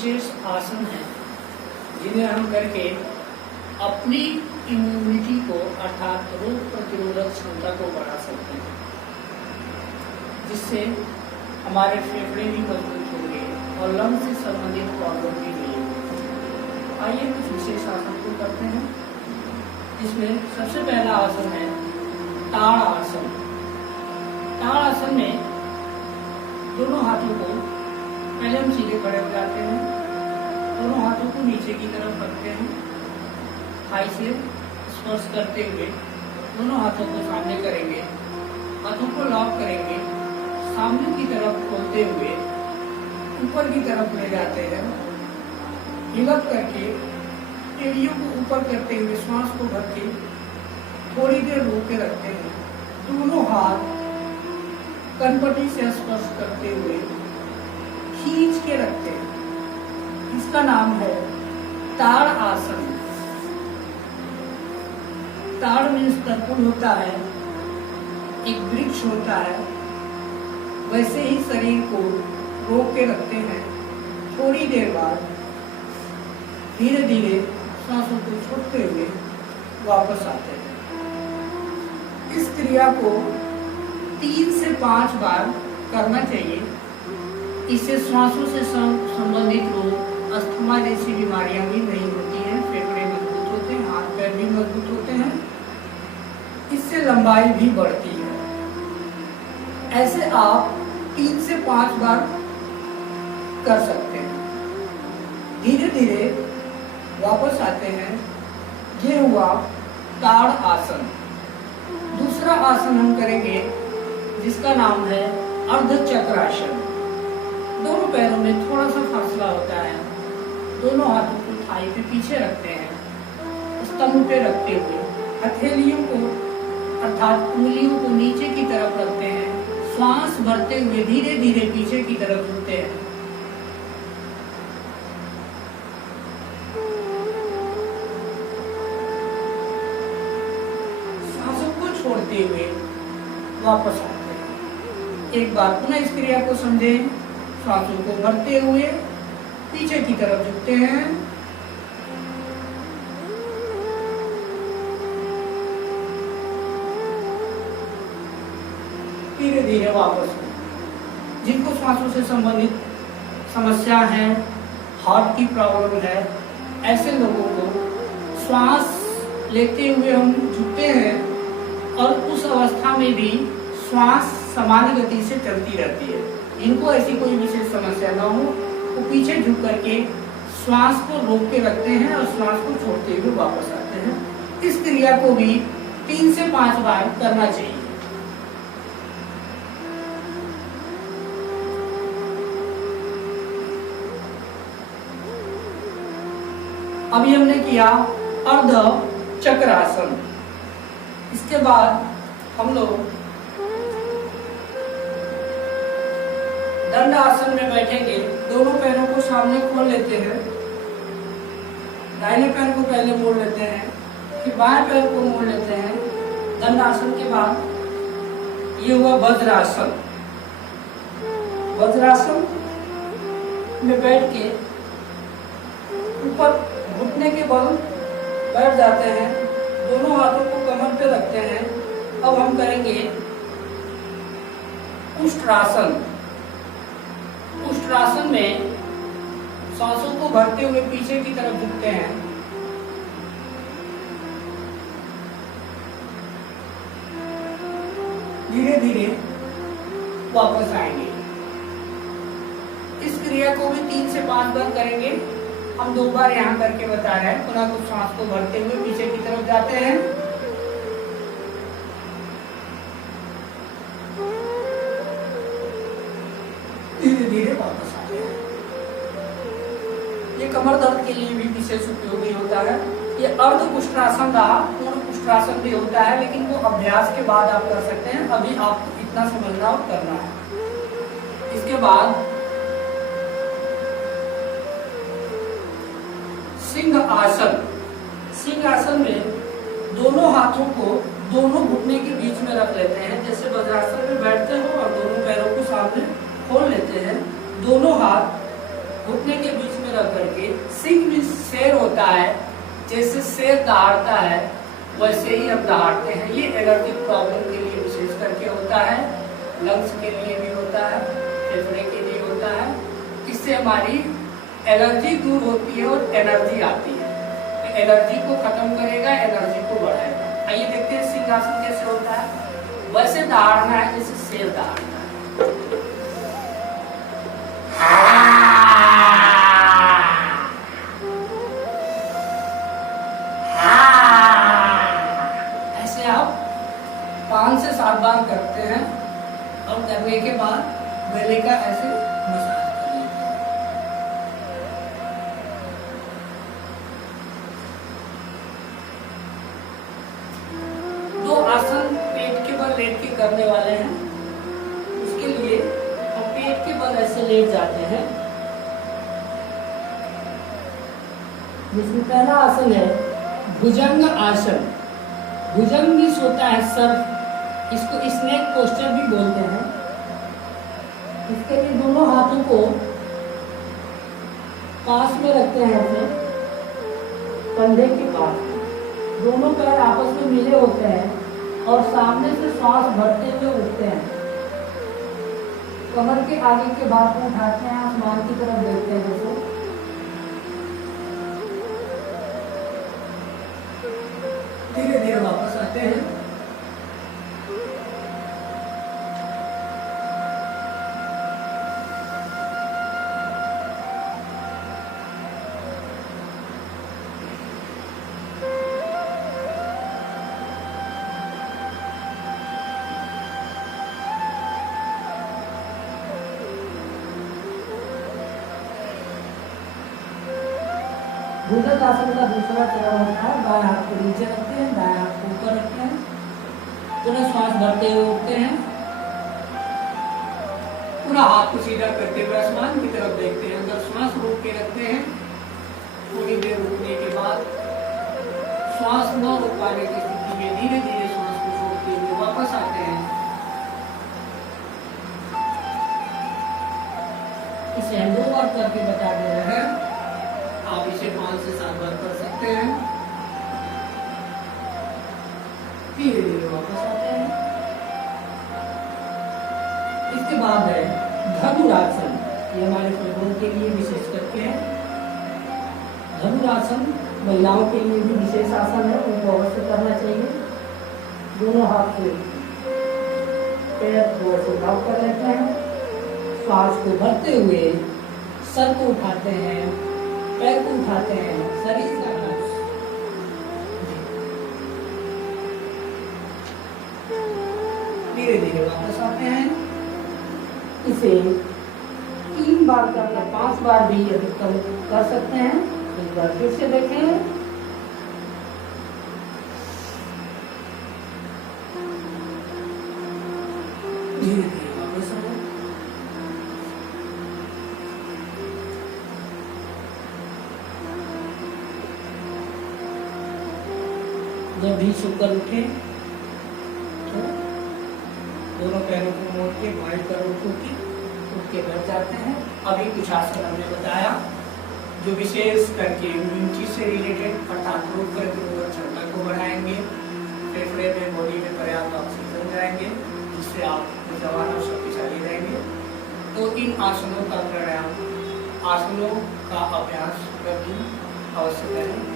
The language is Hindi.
विशेष आसन हैं जिन्हें हम करके अपनी इम्यूनिटी को अर्थात रोग प्रतिरोधक क्षमता को बढ़ा सकते हैं, जिससे हमारे फेफड़े भी मजबूत होंगे और लंग से संबंधित प्रॉब्लम भी नहीं होगी। आइए कुछ विशेष आसन को करते हैं। इसमें सबसे पहला आसन है ताड़ आसन। ताड़ आसन में दोनों हाथों को पहले हम सीधे खड़े हो जाते हैं, दोनों हाथों को नीचे की तरफ रखते हैं, थाई से स्पर्श करते हुए दोनों हाथों को सामने करेंगे, हाथों को लॉक करेंगे, सामने की तरफ खोलते हुए ऊपर की तरफ ले जाते हैं, हिलक करके एड़ियों को ऊपर करते हुए श्वास को भर के थोड़ी देर रोक के रखते हैं। दोनों हाथ कनपटी से स्पर्श करते हुए खींच के रखते हैं। इसका नाम है ताड़ आसन। ताड़ मीन्स तर्कुल होता है, एक वृक्ष होता है, वैसे ही शरीर को रोक के रखते हैं। थोड़ी देर बाद धीरे धीरे सांसों को छोड़ते हुए वापस आते हैं। इस क्रिया को 3 से 5 बार करना चाहिए। इससे श्वासों से संबंधित रोग, अस्थमा जैसी बीमारियां भी नहीं होती हैं, फेफड़े मजबूत होते हैं, हाथ पैर भी मजबूत होते हैं, इससे लंबाई भी बढ़ती है। ऐसे आप 3 से 5 बार कर सकते हैं। धीरे धीरे वापस आते हैं। ये हुआ ताड़ आसन। दूसरा आसन हम करेंगे जिसका नाम है अर्धचक्रासन। दोनों पैरों में थोड़ा सा फासला होता है। दोनों हाथों को थाई पे पीछे रखते हैं, स्तंभ पे रखते हुए हथेलियों को अर्थात उंगलियों को नीचे की तरफ रखते हैं। श्वास भरते हुए धीरे धीरे पीछे की तरफ झुकते हैं। सांसों को छोड़ते हुए वापस आते हैं। एक बार पुनः इस क्रिया को समझें। सांसों को भरते हुए पीछे की तरफ झुकते हैं, धीरे धीरे वापस। जिनको सांसों से संबंधित समस्या है, हार्ट की प्रॉब्लम है, ऐसे लोगों को श्वास लेते हुए हम झुकते हैं और उस अवस्था में भी श्वास समान गति से चलती रहती है। इनको ऐसी कोई विशेष समस्या ना हो तो पीछे झुक करके श्वास को रोक के रखते हैं और श्वास को छोड़ते हुए वापस आते हैं। इस क्रिया को भी 3 से 5 बार करना चाहिए। अभी हमने किया अर्ध चक्रासन। इसके बाद हम लोग दंड आसन में बैठेंगे। दोनों पैरों को सामने खोल लेते हैं, दाहिने पैर को पहले मोड़ लेते हैं, फिर बाएं पैर को मोड़ लेते हैं। दंड आसन के बाद ये हुआ वज्रासन। वज्रासन में बैठ के ऊपर घुटने के बल बैठ जाते हैं, दोनों हाथों को कमर पे रखते हैं। अब हम करेंगे उष्ट्रासन। उष्ट्रासन में सांसों को भरते हुए पीछे की तरफ झुकते हैं, धीरे धीरे वापस आएंगे। इस क्रिया को भी 3 से 5 बार करेंगे। हम 2 बार यहाँ करके बता रहे हैं। पुनः कुछ सांस को भरते हुए पीछे की तरफ जाते हैं, धीरे धीरे वापस आते हैं। ये कमर दर्द के लिए भी विशेष उपयोगी होता है। ये अर्ध कुष्ठासन रहा, पूर्ण कुष्ठासन भी होता है, लेकिन वो अभ्यास के बाद आप कर सकते हैं। अभी आपको इतना समझना और करना है। इसके बाद सिंह आसन। सिंह आसन में दोनों हाथों को दोनों घुटने के बीच में रख लेते हैं, जैसे वज्रासन में बैठते हो, और दोनों पैरों को सामने खोल लेते हैं। दोनों हाथ घुटने के बीच में रख करके, सिंह में शेर होता है, जैसे शेर दहाड़ता है वैसे ही हम दहाड़ते हैं। ये एलर्जी प्रॉब्लम के लिए विशेष करके होता है, लंग्स के लिए भी होता है, फेफड़े के लिए होता है। इससे हमारी एलर्जी दूर होती है और एनर्जी आती है। तो एलर्जी को खत्म करेगा, एनर्जी को बढ़ाएगा। आइए देखते हैं सिंहासन कैसे होता है। वैसे दहाड़ना है जैसे शेर दहाड़ना है। ऐसे आप 5 से 7 बार करते हैं और करने के बाद गले का ऐसे मसाज कर लेते हैं। दो आसन पेट के बल लेट के करने वाले हैं। उसके लिए हम पेट के बल ऐसे लेट जाते हैं। जिसमें पहला आसन है भुजंग आसन। भुजंग होता है सर, इसको स्नेक पोस्चर भी बोलते हैं। इसके लिए दोनों हाथों को पास में रखते हैं, ऐसे कंधे के पास। दोनों पैर आपस में मिले होते हैं और सामने से श्वास भरते हुए उठते हैं। कमर के आगे के भाग को उठाते हैं, आसमान की तरफ देखते हैं जैसे। धीरे धीरे वापस आते हैं। भुजंग आसन का दूसरा चरण होता है, बाएं हाथ को नीचे रखते हैं, दाएं हाथ को ऊपर रखते हैं, पुनः श्वास भरते हुए उठते हैं, पूरा हाथ को सीधा करते हुए आसमान की तरफ देखते हैं। अंदर श्वास रोक के रखते हैं। थोड़ी देर रुकने के बाद श्वास न रोक पाने की स्थिति में धीरे धीरे श्वास को छोड़ते हुए वापस आते हैं। इसे हम 2 बार करके बता दे रहे हैं। आप इसे 5 से 7 बार कर सकते हैं। धीरे धीरे वापस आते हैं। इसके बाद है धनुरासन। ये हमारे फेफड़ों के लिए विशेष करके है। धनुरासन महिलाओं के लिए भी विशेष आसन है, उनको अवश्य करना चाहिए। दोनों हाथ से पैर को ऐसे उठाव कर लेते हैं, श्वास को भरते हुए सर को उठाते हैं, पैर को उठाते हैं, शरीर का धीरे धीरे वापस आते हैं। इसे 3 बार करना, 5 बार भी अधिकतम कर सकते हैं। एक बार फिर से देखें। धीरे धीरे वापस आए। जब भी सोकर उठे तो दोनों पैरों को मोड़ के बाएं तरफ उठ के बैठ जाते हैं। अभी कुछ आसन हमने बताया जो विशेष करके इम्यूनिटी से रिलेटेड अर्थात रोग प्रतिरोधक क्षमता को बढ़ाएंगे, फेफड़े में बॉडी में पर्याप्त ऑक्सीजन जाएंगे, जिससे आप जवान और शक्तिशाली रहेंगे। तो इन आसनों का प्राणायाम, आसनों का अभ्यास प्रतिदिन अवश्य करें।